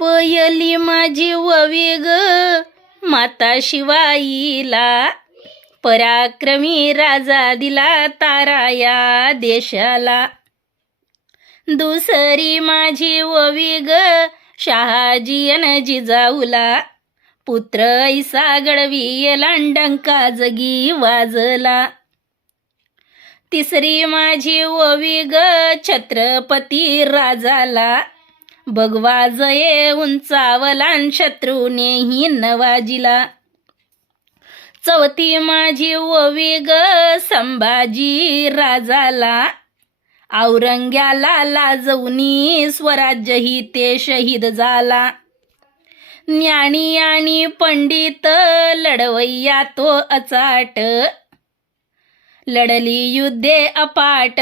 पयली माझी ववी ग. माता शिवाईला पराक्रमी राजा दिला तारा या देशाला. दुसरी माझी ववी ग. शहाजी अन जिजाऊला पुत्र ऐसा गडवी लांडंका जगी वाजला. तिसरी माझी ओवी ग. छत्रपती राजाला भगवा जये उंचावलान शत्रूनेही नवाजिला. चौथी माझी ओवी ग संभाजी राजाला. औरंग्याला लाजवणी स्वराज्यही ते शहीद झाला. ज्ञानी आणि पंडित लढवय्या तो अचाट. लढली युद्धे अपाट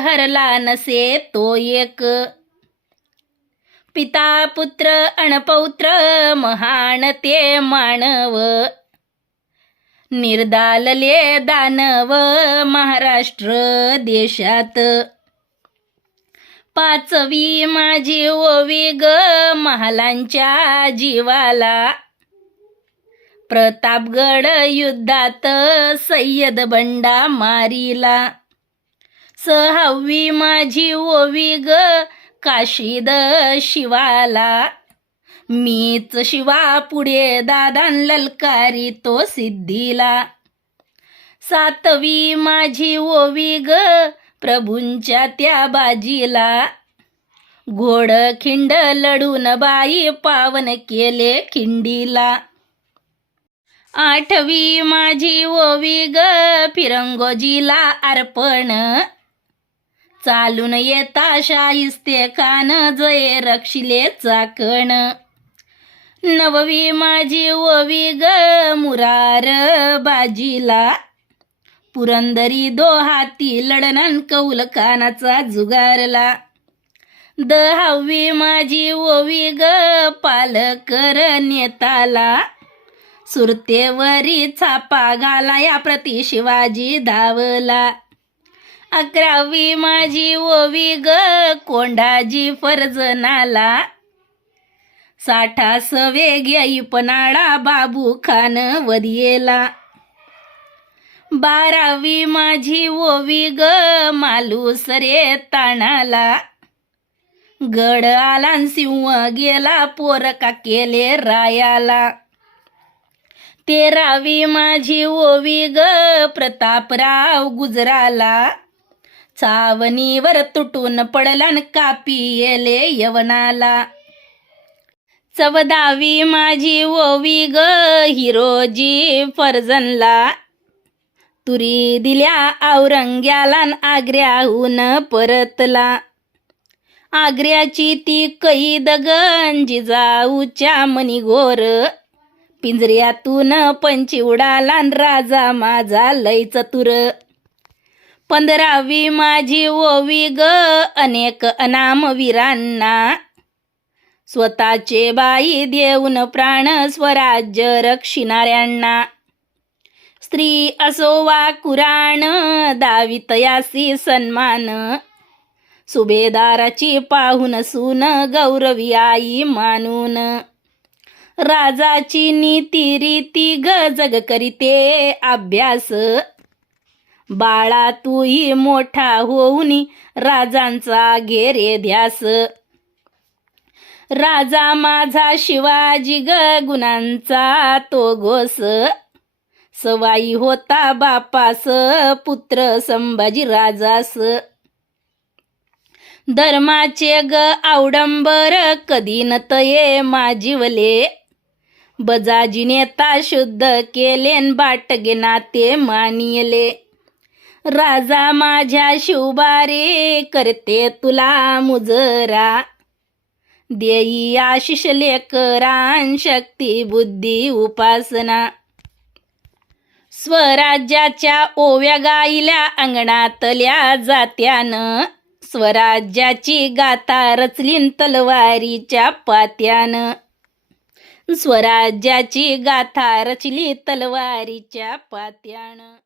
हरला नसे तो एक. पिता पुत्र अणपौत्र महान ते मानव। निर्दालले दानव महाराष्ट्र देशात। पाचवी माझी ओवी ग महालांच्या जीवाला। प्रतापगड युद्धात सय्यद बंडा मारीला। सहावी माझी ओवी ग काशीद शिवाला. मीच शिवा पुढे दादान ललकारी तो सिद्धीला. सातवी माझी ओवी ग प्रभूंच्या त्या बाजीला. घोड खिंड लढून बाई पावन केले खिंडीला. आठवी माझी ओवी ग फिरंगोजीला अर्पण. चालून येता शाहिस्ते खान जये रक्षिले चाकण नववी माझी ओवी ग मुरार बाजीला. पुरंदरी दो हाती लढणन कौल कानाचा जुगारला. दहावी माझी ओवी ग पालकर नेताला. सुरतेवरी छापा घाला या प्रति शिवाजी धावला. अकरावी माझी ओवी ग कोंडाजी फर्जनाला. साठा सवे घ्याई पनाळा बाबू खान वदियेला. बारावी माझी ओवी ग मालूसरे ताणाला. गड आला सिंह गेला पोरका केले रायाला. तेरावी माझी ओवी ग प्रतापराव गुजराला. चावणीवर तुटून पडला न कापी येले यवनाला. चवदावी माझी ओवी ग हिरोजी फर्जनला. तुरी दिल्या औरंग्याला आग्र्याहून परतला. आग्र्याची ती कैद दगन जिजाऊच्या मणिघोर. पिंजऱ्यातून पंची उडाला राजा माझा लय चतुर. पंधरावी माझी ओवी ग. अनेक अनाम वीरांना. स्वतःचे बाई देऊन प्राण स्वराज्य रक्षिणाऱ्यांना. स्त्री असो वा कुराण दावितयासी सन्मान. सुभेदाराची पाहून सून गौरवी आई मानून. राजाची नीती रीती ग. जग करीते अभ्यास. बाळा तूही मोठा होऊन राजांचा घेरे ध्यास. राजा माझा शिवाजी ग गुणांचा तो घोस. सवाई होता बापास पुत्र संभाजी राजास. धर्माचे ग आवडंबर कधी न तये माजीवले. बजाजी नेता शुद्ध केलेन बाटगे नाते मानियले. राजा माझ्या शिवबारे करते तुला मुजरा. देई आशिष लेकरान शक्ती बुद्धी उपासना. स्वराज्याच्या ओव्या गाईल्या अंगणातल्या जात्यानं स्वराज्याची गाथा रचलीन तलवारीच्या पात्यानं. स्वराज्याची गाथा रचली तलवारीच्या पात्यानं.